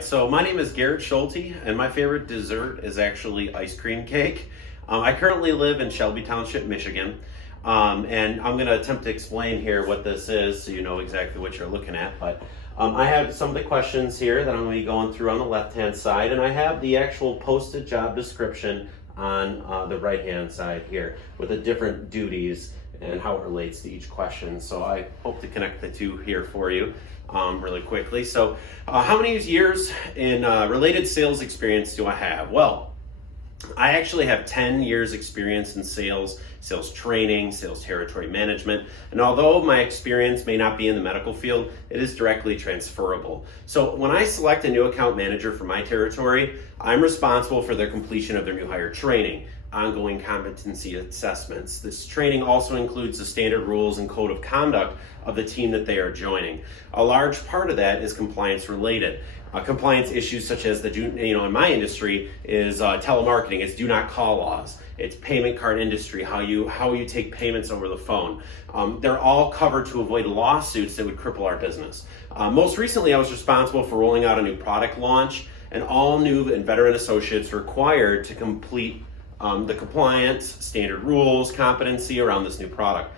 So my name is Garrett Schulte, and my favorite dessert is actually ice cream cake. I currently live in Shelby Township, Michigan, and I'm going to attempt to explain here what this is so you know exactly what you're looking at. But I have some of the questions here that I'm going to be going through on the left-hand side, and I have the actual posted job description on the right-hand side here with the different duties and how it relates to each question. So I hope to connect the two here for you really quickly. So how many years in related sales experience do I have? Well, I actually have 10 years experience in sales training, sales territory management. And although my experience may not be in the medical field, it is directly transferable. So when I select a new account manager for my territory, I'm responsible for their completion of their new hire training, ongoing competency assessments. This training also includes the standard rules and code of conduct of the team that they are joining. A large part of that is compliance related. Compliance issues such as in my industry is telemarketing, it's do not call laws, it's payment card industry, how you take payments over the phone. They're all covered to avoid lawsuits that would cripple our business. Most recently, I was responsible for rolling out a new product launch, and all new and veteran associates required to complete the compliance, standard rules, competency around this new product.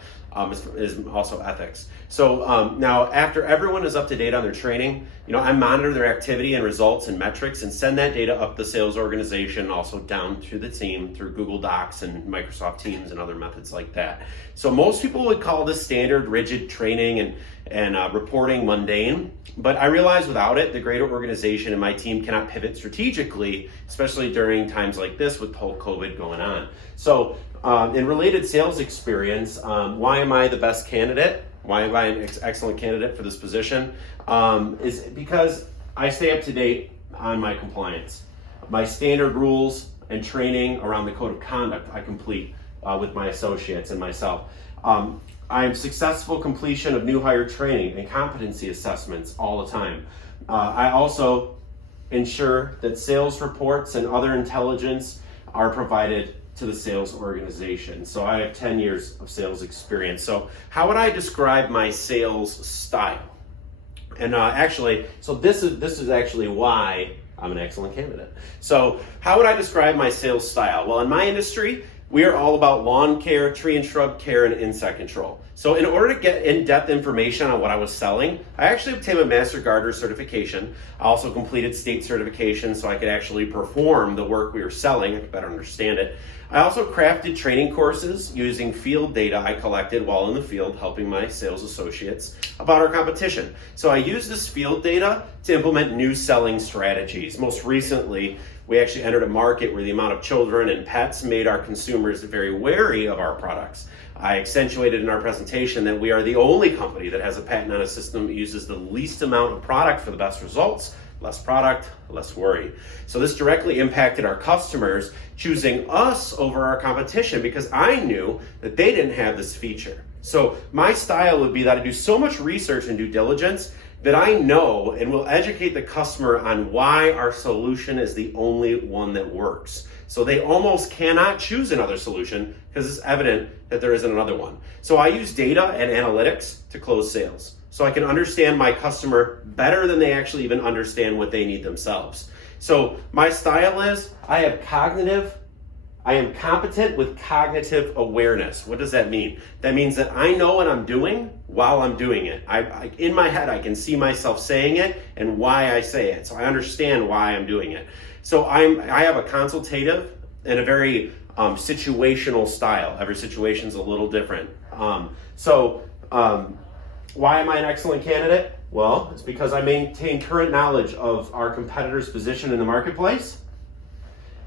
Is also ethics. So now after everyone is up to date on their training, I monitor their activity and results and metrics and send that data up the sales organization, also down to the team through Google Docs and Microsoft Teams and other methods like that. So most people would call this standard rigid training and reporting mundane, but I realize without it, the greater organization and my team cannot pivot strategically, especially during times like this with the whole COVID going on. So in related sales experience, why am I the best candidate? Why am I an excellent candidate for this position? Is because I stay up to date on my compliance. My standard rules and training around the code of conduct I complete with my associates and myself. I'm successful completion of new hire training and competency assessments all the time. I also ensure that sales reports and other intelligence are provided to the sales organization. So I have 10 years of sales experience. So how would I describe my sales style? And this is actually why I'm an excellent candidate. So how would I describe my sales style? Well, in my industry, we are all about lawn care, tree and shrub care, and insect control. So in order to get in-depth information on what I was selling, I actually obtained a Master Gardener certification. I also completed state certification so I could actually perform the work we were selling. I could better understand it. I also crafted training courses using field data I collected while in the field helping my sales associates about our competition. So I used this field data to implement new selling strategies. Most recently, we actually entered a market where the amount of children and pets made our consumers very wary of our products. I accentuated in our presentation that we are the only company that has a patent on a system that uses the least amount of product for the best results. Less product, less worry. So this directly impacted our customers choosing us over our competition because I knew that they didn't have this feature. So my style would be that I do so much research and due diligence that I know and will educate the customer on why our solution is the only one that works. So they almost cannot choose another solution because it's evident that there isn't another one. So I use data and analytics to close sales. So I can understand my customer better than they actually even understand what they need themselves. So my style is, I am competent with cognitive awareness. What does that mean? That means that I know what I'm doing while I'm doing it. In my head, I can see myself saying it and why I say it. So I understand why I'm doing it. So I have a consultative and a very situational style. Every situation's a little different. Why am I an excellent candidate? Well, it's because I maintain current knowledge of our competitors' position in the marketplace,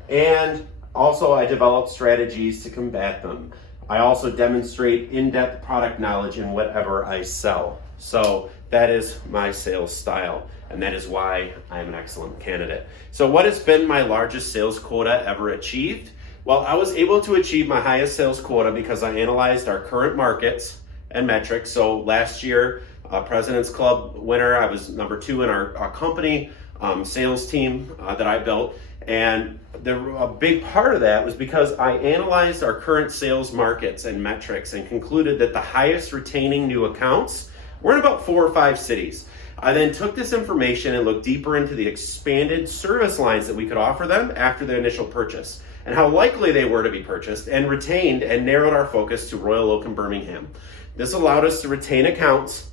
and also I develop strategies to combat them. I also demonstrate in-depth product knowledge in whatever I sell. So that is my sales style, and that is why I'm an excellent candidate. So what has been my largest sales quota ever achieved? Well, I was able to achieve my highest sales quota because I analyzed our current markets and metrics. So last year, President's Club winner, I was number 2 in our company sales team that I built. And a big part of that was because I analyzed our current sales markets and metrics and concluded that the highest retaining new accounts were in about 4 or 5 cities. I then took this information and looked deeper into the expanded service lines that we could offer them after their initial purchase and how likely they were to be purchased, and retained and narrowed our focus to Royal Oak and Birmingham. This allowed us to retain accounts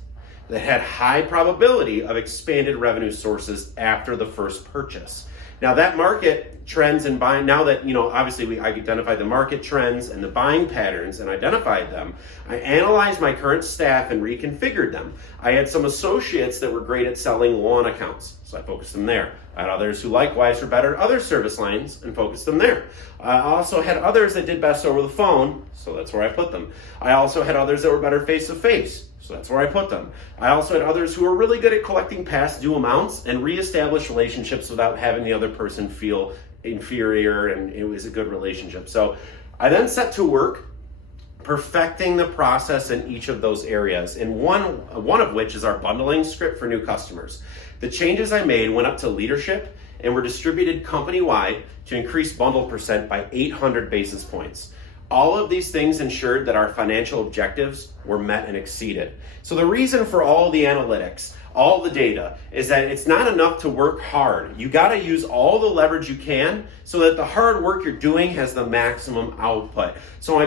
that had high probability of expanded revenue sources after the first purchase. Now that market trends and buying, now that, obviously I identified the market trends and the buying patterns and identified them, I analyzed my current staff and reconfigured them. I had some associates that were great at selling lawn accounts, so I focused them there. I had others who likewise were better at other service lines and focused them there. I also had others that did best over the phone, so that's where I put them. I also had others that were better face-to-face, so that's where I put them. I also had others who were really good at collecting past due amounts and reestablish relationships without having the other person feel inferior, and it was a good relationship. So I then set to work perfecting the process in each of those areas, and one of which is our bundling script for new customers. The changes I made went up to leadership and were distributed company-wide to increase bundle percent by 800 basis points. All of these things ensured that our financial objectives were met and exceeded. So the reason for all the analytics, all the data, is that it's not enough to work hard. You got to use all the leverage you can so that the hard work you're doing has the maximum output. So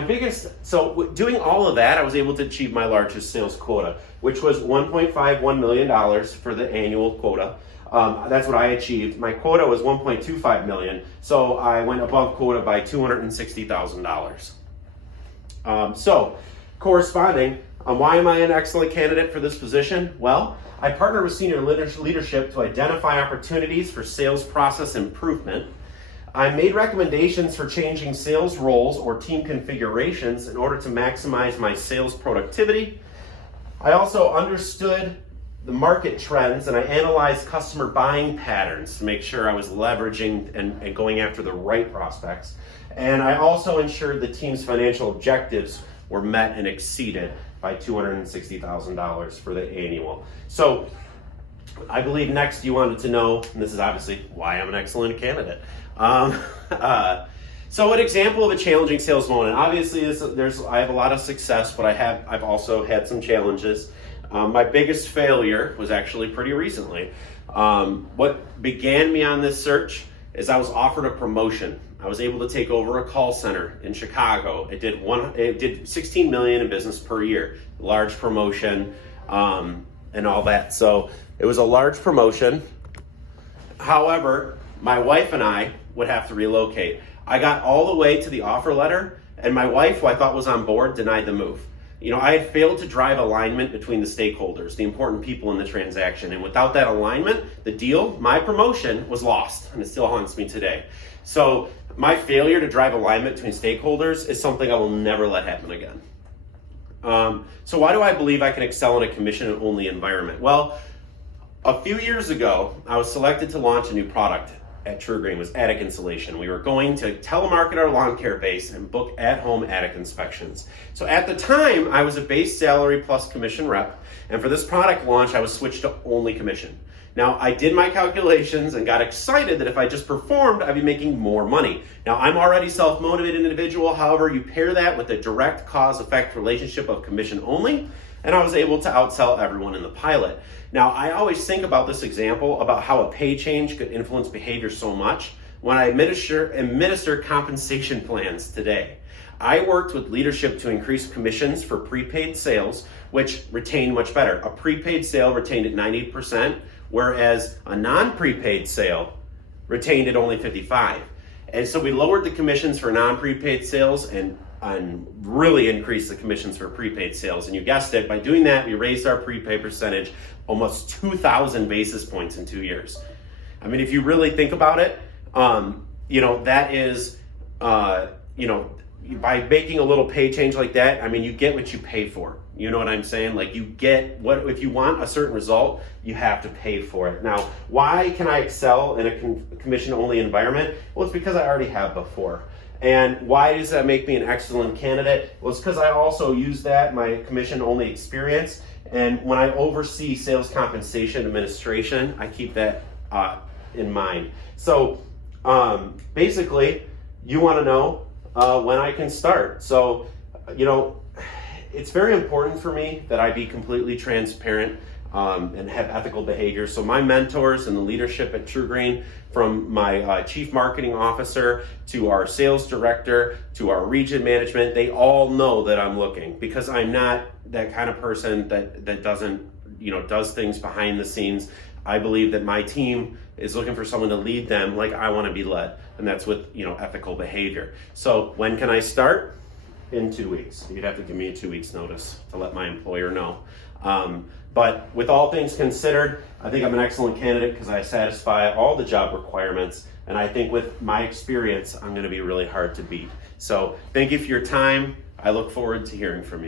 doing all of that, I was able to achieve my largest sales quota, which was $1.51 million for the annual quota. That's what I achieved. My quota was $1.25 million, so I went above quota by $260,000. So, corresponding, why am I an excellent candidate for this position? Well, I partnered with senior leadership to identify opportunities for sales process improvement. I made recommendations for changing sales roles or team configurations in order to maximize my sales productivity. I also understood the market trends, and I analyzed customer buying patterns to make sure I was leveraging and going after the right prospects. And I also ensured the team's financial objectives were met and exceeded by $260,000 for the annual. So I believe next you wanted to know, and this is obviously why I'm an excellent candidate. So an example of a challenging sales moment. Obviously, I have a lot of success, but I've also had some challenges. My biggest failure was actually pretty recently. What began me on this search is I was offered a promotion. I was able to take over a call center in Chicago. It did 16 million in business per year, large promotion, and all that. So it was a large promotion. However, my wife and I would have to relocate. I got all the way to the offer letter, and my wife, who I thought was on board, denied the move. I had failed to drive alignment between the stakeholders, the important people in the transaction. And without that alignment, the deal, my promotion, was lost, and it still haunts me today. So my failure to drive alignment between stakeholders is something I will never let happen again. So why do I believe I can excel in a commission-only environment? Well, a few years ago, I was selected to launch a new product at TruGreen. Was attic insulation. We were going to telemarket our lawn care base and book at-home attic inspections. So at the time, I was a base salary plus commission rep, and for this product launch, I was switched to only commission. Now, I did my calculations and got excited that if I just performed, I'd be making more money. Now, I'm already a self-motivated individual. However, you pair that with a direct cause-effect relationship of commission only, and I was able to outsell everyone in the pilot. Now, I always think about this example about how a pay change could influence behavior so much when I administer compensation plans today. I worked with leadership to increase commissions for prepaid sales, which retained much better. A prepaid sale retained at 90%, whereas a non-prepaid sale retained at only 55%. And so we lowered the commissions for non-prepaid sales and really increased the commissions for prepaid sales. And you guessed it, by doing that, we raised our prepaid percentage almost 2,000 basis points in 2 years. I mean, if you really think about it, that is, by making a little pay change like that, I mean, you get what you pay for. You know what I'm saying? Like, you get if you want a certain result, you have to pay for it. Now, why can I excel in a commission-only environment? Well, it's because I already have before. And why does that make me an excellent candidate? Well, it's because I also use my commission-only experience. And when I oversee sales compensation administration, I keep that in mind. So basically, you want to know when I can start. So, it's very important for me that I be completely transparent. and have ethical behavior. So my mentors and the leadership at TruGreen, from my chief marketing officer to our sales director to our region management, they all know that I'm looking, because I'm not that kind of person that doesn't, does things behind the scenes. I believe that my team is looking for someone to lead them like I want to be led, and that's with ethical behavior. So when can I start? In 2 weeks. You'd have to give me a 2 weeks notice to let my employer know. But with all things considered, I think I'm an excellent candidate because I satisfy all the job requirements, and I think with my experience, I'm going to be really hard to beat. So thank you for your time. I look forward to hearing from you.